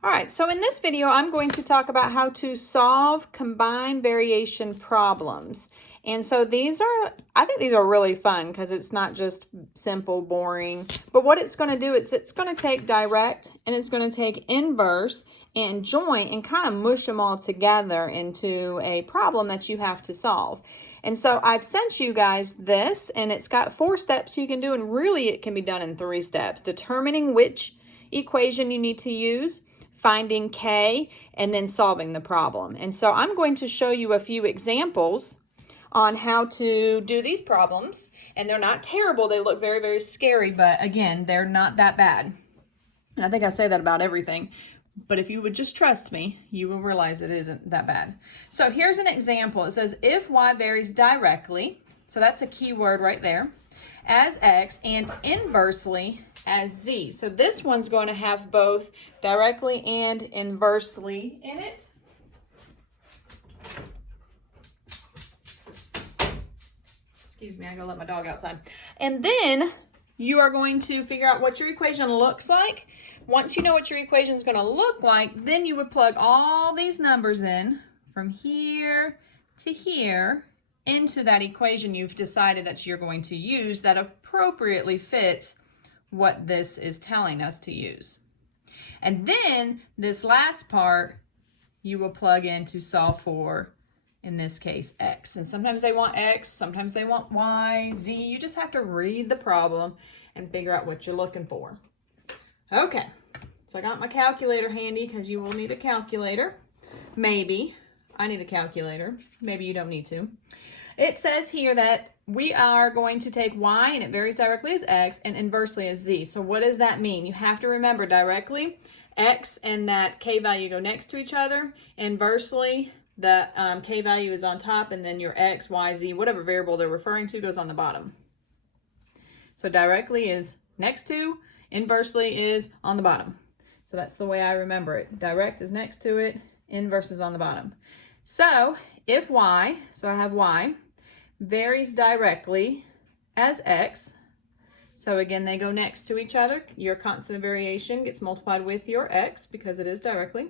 All right, so in this video, I'm going to talk about how to solve combined variation problems. And so I think these are really fun because it's not just simple, boring. But what it's going to do is it's going to take direct and it's going to take inverse and joint and kind of mush them all together into a problem that you have to solve. And so I've sent you guys this, and it's got 4 steps you can do, and really it can be done in 3 steps. Determining which equation you need to use, finding K, and then solving the problem. And so I'm going to show you a few examples on how to do these problems. And they're not terrible. They look very, very scary, but again, they're not that bad. And I think I say that about everything. But if you would just trust me, you will realize it isn't that bad. So here's an example. It says if y varies directly, so that's a key word right there, as x, and inversely as z. So this one's going to have both directly and inversely in it. Excuse me, I gotta let my dog outside. And then you are going to figure out what your equation looks like. Once you know what your equation is going to look like, then you would plug all these numbers in from here to here into that equation you've decided that you're going to use that appropriately fits what this is telling us to use. And then this last part you will plug in to solve for, in this case, x. And sometimes they want x, sometimes they want y, z. You just have to read the problem and figure out what you're looking for. Okay, so I got my calculator handy because you will need a calculator. Maybe. I need a calculator. Maybe you don't need to. It says here that we are going to take y, and it varies directly as x, and inversely as z. So what does that mean? You have to remember directly, x and that k value go next to each other. Inversely, the k value is on top, and then your x, y, z, whatever variable they're referring to goes on the bottom. So directly is next to, inversely is on the bottom. So that's the way I remember it. Direct is next to it, inverse is on the bottom. So if y, so I have y, varies directly as x, so again they go next to each other. Your constant of variation gets multiplied with your x because it is directly.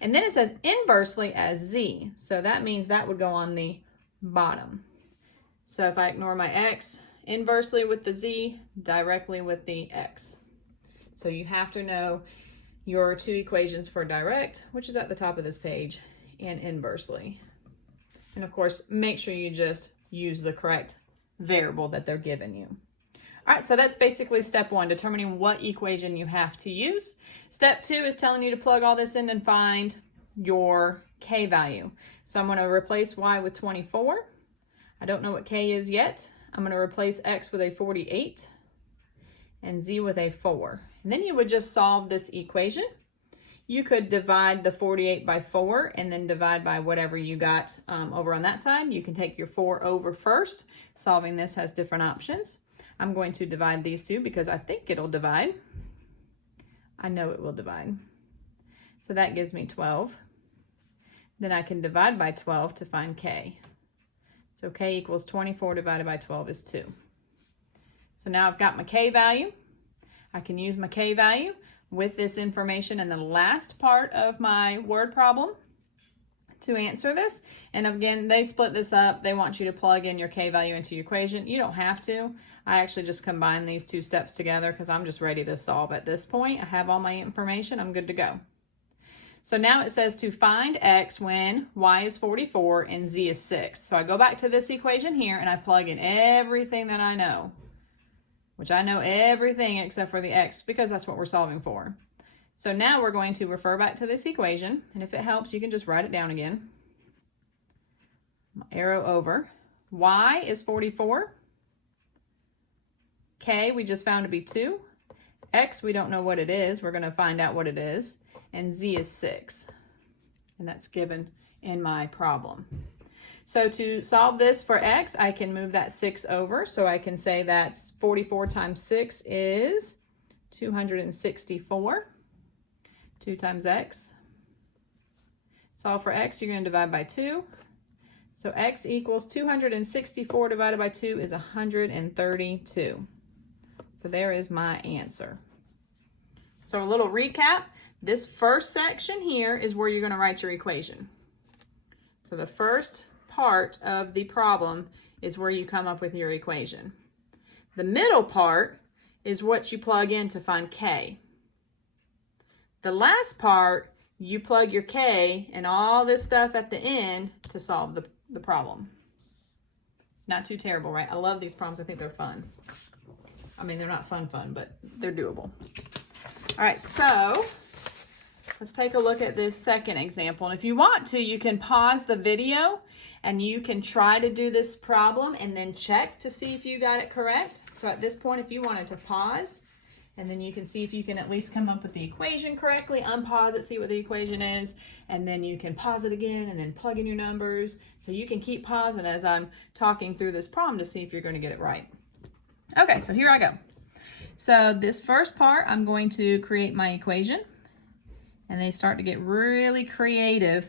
And then it says inversely as z, so that means that would go on the bottom. So if I ignore my x, inversely with the z, directly with the x. So you have to know your 2 equations for direct, which is at the top of this page, and inversely. And of course, make sure you just use the correct variable that they're giving you. All right, so that's basically step 1, determining what equation you have to use. Step 2 is telling you to plug all this in and find your k value. So I'm going to replace y with 24. I don't know what k is yet. I'm going to replace x with a 48 and z with a 4. And then you would just solve this equation. You could divide the 48 by 4 and then divide by whatever you got over on that side. You can take your 4 over first. Solving this has different options. I'm going to divide these 2 because I think it'll divide. I know it will divide. So that gives me 12. Then I can divide by 12 to find k. So k equals 24 divided by 12 is 2. So now I've got my k value. I can use my k value with this information in the last part of my word problem to answer this. And again, they split this up. They want you to plug in your k value into your equation. You don't have to. I actually just combine these 2 steps together because I'm just ready to solve at this point. I have all my information. I'm good to go. So now it says to find x when y is 44 and z is 6. So I go back to this equation here and I plug in everything that I know, which I know everything except for the x because that's what we're solving for. So now we're going to refer back to this equation, and if it helps, you can just write it down again. Arrow over. Y is 44. K we just found to be 2. X we don't know what it is. We're going to find out what it is. And z is 6. And that's given in my problem. So to solve this for x, I can move that 6 over. So I can say that's 44 times 6 is 264. 2 times x. Solve for x, you're going to divide by 2. So x equals 264 divided by 2 is 132. So there is my answer. So a little recap. This first section here is where you're going to write your equation. So the first part of the problem is where you come up with your equation. The middle part is what you plug in to find K. The last part, you plug your K and all this stuff at the end to solve the problem. Not too terrible, right? I love these problems. I think they're fun. I mean, they're not fun, but they're doable. All right, so let's take a look at this second example. And if you want to, you can pause the video and you can try to do this problem and then check to see if you got it correct. So at this point, if you wanted to pause, and then you can see if you can at least come up with the equation correctly, unpause it, see what the equation is, and then you can pause it again and then plug in your numbers. So you can keep pausing as I'm talking through this problem to see if you're going to get it right. Okay, so here I go. So this first part, I'm going to create my equation, and they start to get really creative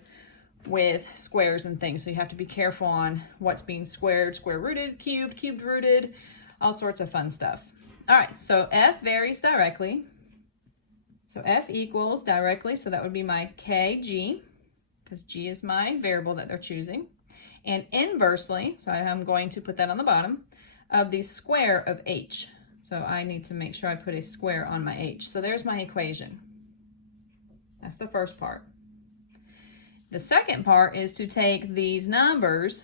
with squares and things. So you have to be careful on what's being squared, square rooted, cubed, cubed rooted, all sorts of fun stuff. All right, so F varies directly. So F equals directly, so that would be my KG, because G is my variable that they're choosing. And inversely, so I'm going to put that on the bottom, of the square of H. So I need to make sure I put a square on my H. So there's my equation. That's the first part. The second part is to take these numbers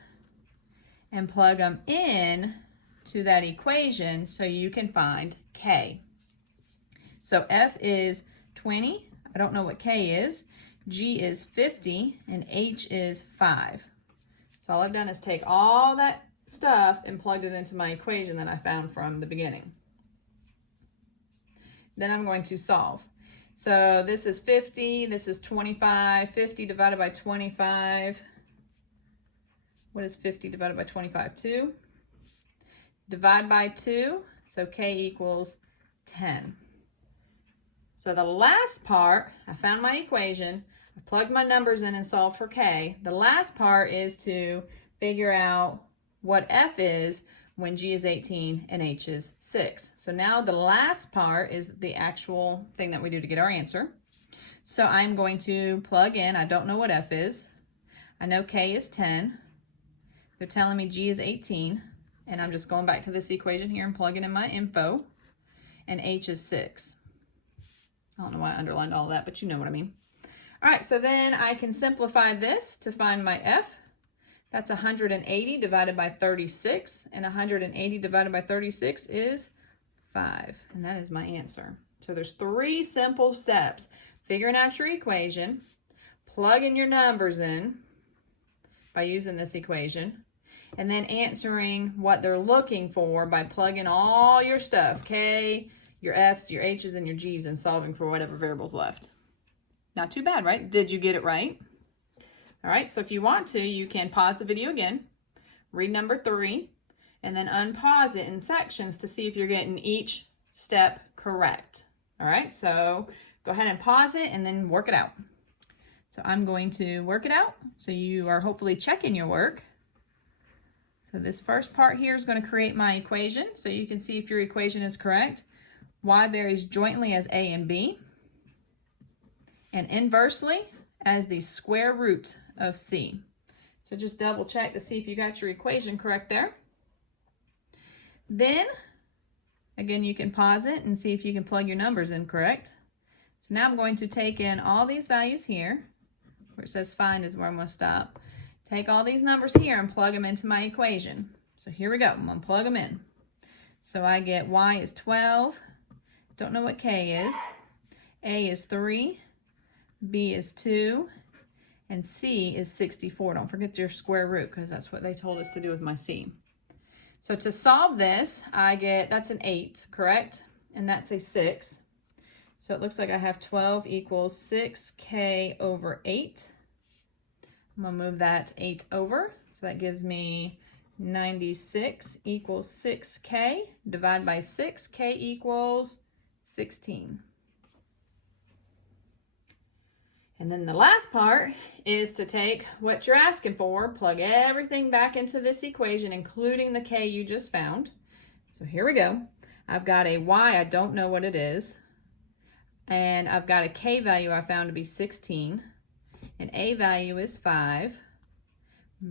and plug them in to that equation so you can find K. So F is 20. I don't know what K is. G is 50 and H is 5. So all I've done is take all that stuff and plugged it into my equation that I found from the beginning. Then I'm going to solve. So this is 50, this is 25, 50 divided by 25. What is 50 divided by 25? 2. Divide by 2, so K equals 10. So the last part, I found my equation, I plugged my numbers in and solved for K. The last part is to figure out what F is when G is 18 and H is 6. So now the last part is the actual thing that we do to get our answer. So I'm going to plug in, I don't know what F is. I know K is 10. They're telling me G is 18. And I'm just going back to this equation here and plugging in my info. And H is 6. I don't know why I underlined all that, but you know what I mean. All right, so then I can simplify this to find my F. That's 180 divided by 36. And 180 divided by 36 is 5. And that is my answer. So there's 3 simple steps. Figuring out your equation, plugging your numbers in by using this equation, and then answering what they're looking for by plugging all your stuff, K, your F's, your H's, and your G's, and solving for whatever variable's left. Not too bad, right? Did you get it right? All right, so if you want to, you can pause the video again, read number 3, and then unpause it in sections to see if you're getting each step correct. All right, so go ahead and pause it and then work it out. So I'm going to work it out. So you are hopefully checking your work. So this first part here is going to create my equation. So you can see if your equation is correct. Y varies jointly as A and B, and inversely as the square root of C. So just double check to see if you got your equation correct there. Then, again, you can pause it and see if you can plug your numbers in correct. So now I'm going to take in all these values here, where it says find is where I'm going to stop. Take all these numbers here and plug them into my equation. So here we go. I'm going to plug them in. So I get Y is 12. Don't know what K is. A is 3. B is 2. And C is 64. Don't forget your square root because that's what they told us to do with my C. So to solve this, I get, that's an 8, correct? And that's a 6. So it looks like I have 12 equals 6K over 8. I'm going to move that 8 over. So that gives me 96 equals 6K. Divide by 6, K equals 16. And then the last part is to take what you're asking for, plug everything back into this equation, including the K you just found. So here we go. I've got a Y, I don't know what it is. And I've got a K value I found to be 16. And A value is 5.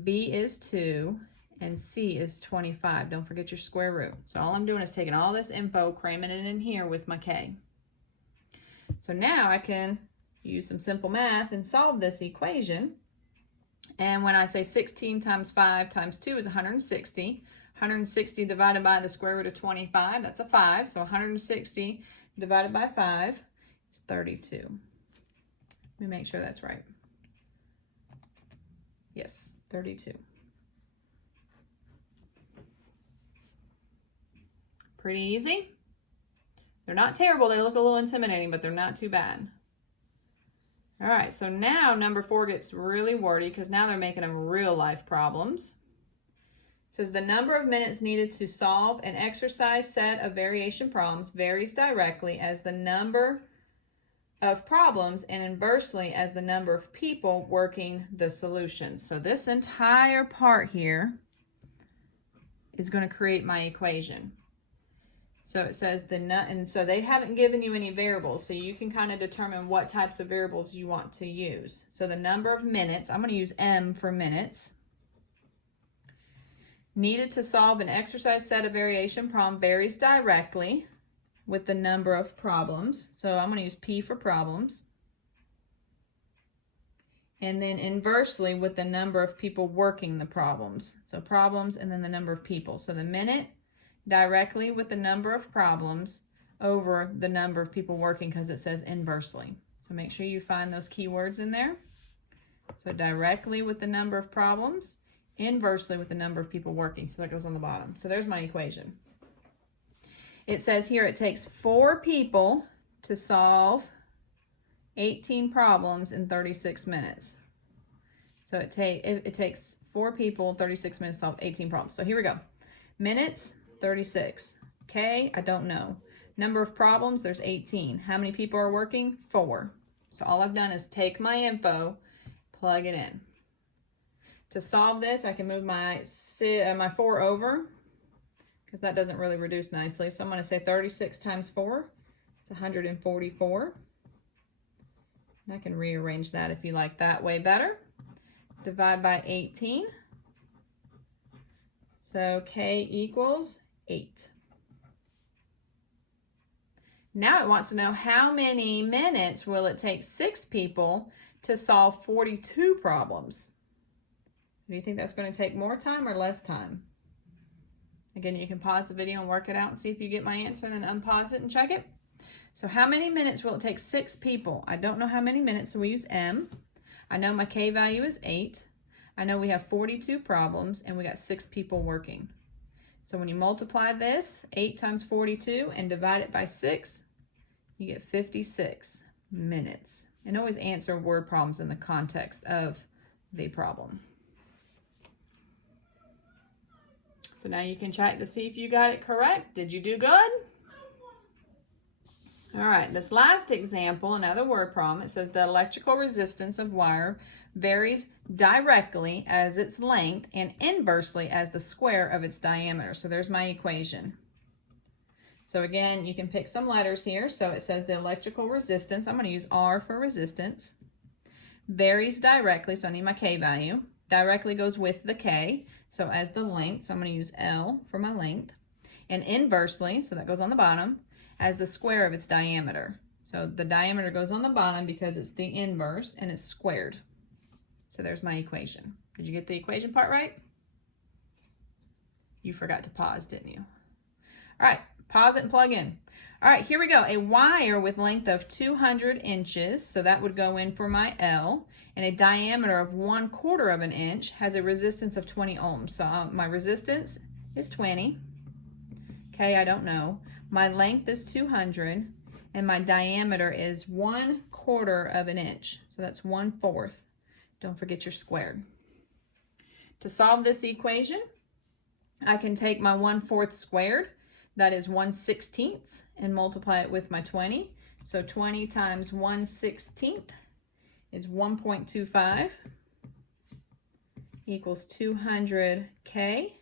B is 2. And C is 25. Don't forget your square root. So all I'm doing is taking all this info, cramming it in here with my K. So now I can use some simple math and solve this equation. And when I say 16 times 5 times 2 is 160. 160 divided by the square root of 25, that's a 5. So 160 divided by 5 is 32. Let me make sure that's right. Yes, 32. Pretty easy. They're not terrible. They look a little intimidating, but they're not too bad. All right, so now number 4 gets really wordy because now they're making them real life problems. It says the number of minutes needed to solve an exercise set of variation problems varies directly as the number of problems and inversely as the number of people working the solutions. So this entire part here is going to create my equation. So it says and so they haven't given you any variables, so you can kind of determine what types of variables you want to use. So the number of minutes, I'm going to use M for minutes, needed to solve an exercise set of variation problem varies directly with the number of problems. So I'm going to use P for problems. And then inversely with the number of people working the problems. So problems and then the number of people. So the minute directly with the number of problems over the number of people working because it says inversely. So make sure you find those keywords in there. So directly with the number of problems, inversely with the number of people working. So that goes on the bottom. So there's my equation. It says here it takes 4 people to solve 18 problems in 36 minutes. So it takes 4 people 36 minutes to solve 18 problems. So here we go. Minutes, 36. K, I don't know. Number of problems, there's 18. How many people are working? 4. So all I've done is take my info, plug it in. To solve this, I can move my 4 over because that doesn't really reduce nicely. So I'm going to say 36 times 4. It's 144. And I can rearrange that if you like that way better. Divide by 18. So K equals 8. Now it wants to know how many minutes will it take 6 people to solve 42 problems. Do you think that's going to take more time or less time? Again, you can pause the video and work it out and see if you get my answer, and then unpause it and check it. So how many minutes will it take 6 people? I don't know how many minutes, so we use M. I know my K value is 8. I know we have 42 problems, and we got 6 people working. So when you multiply this, 8 times 42, and divide it by 6, you get 56 minutes. And always answer word problems in the context of the problem. So now you can check to see if you got it correct. Did you do good? All right, this last example, another word problem, it says the electrical resistance of wire varies directly as its length and inversely as the square of its diameter. So there's my equation. So again, you can pick some letters here. So it says the electrical resistance, I'm going to use R for resistance, varies directly, so I need my K value. Directly goes with the K, so as the length, so I'm going to use L for my length. And inversely, so that goes on the bottom, as the square of its diameter. So the diameter goes on the bottom because it's the inverse and it's squared. So there's my equation. Did you get the equation part right? You forgot to pause, didn't you? All right, pause it and plug in. All right, here we go. A wire with length of 200 inches, so that would go in for my L, and a diameter of 1/4 of an inch has a resistance of 20 ohms. So my resistance is 20. Okay, I don't know. My length is 200, and my diameter is 1/4 of an inch. So that's 1/4. Don't forget your squared. To solve this equation, I can take my 1/4 squared, that is 1/16, and multiply it with my 20. So 20 times 1/16 is 1.25 equals 200K.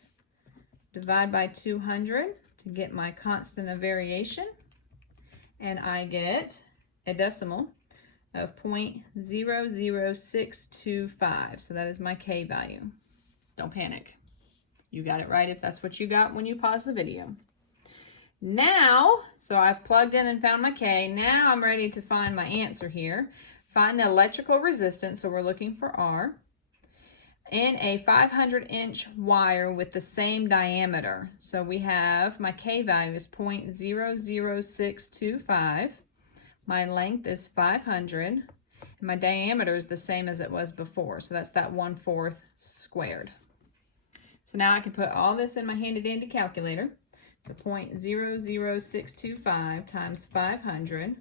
Divide by 200 to get my constant of variation. And I get a decimal of 0.00625. So that is my K value. Don't panic. You got it right if that's what you got when you pause the video. Now, so I've plugged in and found my K. Now I'm ready to find my answer here. Find the electrical resistance, so we're looking for R, in a 500-inch wire with the same diameter. So we have, my K value is 0.00625. My length is 500. And my diameter is the same as it was before. So that's that 1/4 squared. So now I can put all this in my handy dandy calculator. So 0.00625 times 500.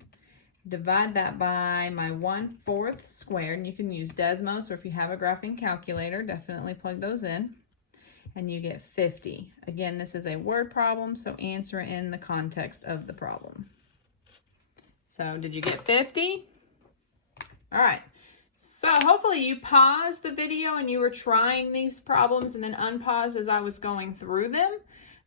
Divide that by my 1/4 squared, and you can use Desmos, or if you have a graphing calculator, definitely plug those in, and you get 50. Again, this is a word problem, so answer it in the context of the problem. So did you get 50? All right, so hopefully you paused the video and you were trying these problems and then unpaused as I was going through them.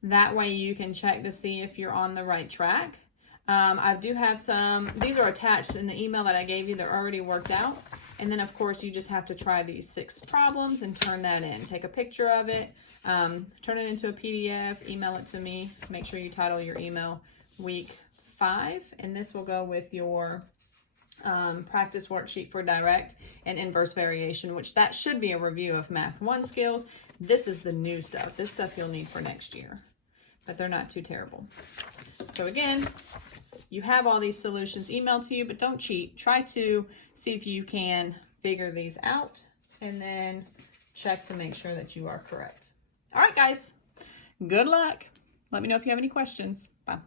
That way you can check to see if you're on the right track. I do have some, these are attached in the email that I gave you. They're already worked out. And then, of course, you just have to try these 6 problems and turn that in. Take a picture of it, turn it into a PDF, email it to me. Make sure you title your email week 5. And this will go with your practice worksheet for direct and inverse variation, which that should be a review of Math 1 skills. This is the new stuff. This stuff you'll need for next year. But they're not too terrible. So again, you have all these solutions emailed to you, but don't cheat. Try to see if you can figure these out and then check to make sure that you are correct. All right, guys, good luck. Let me know if you have any questions. Bye.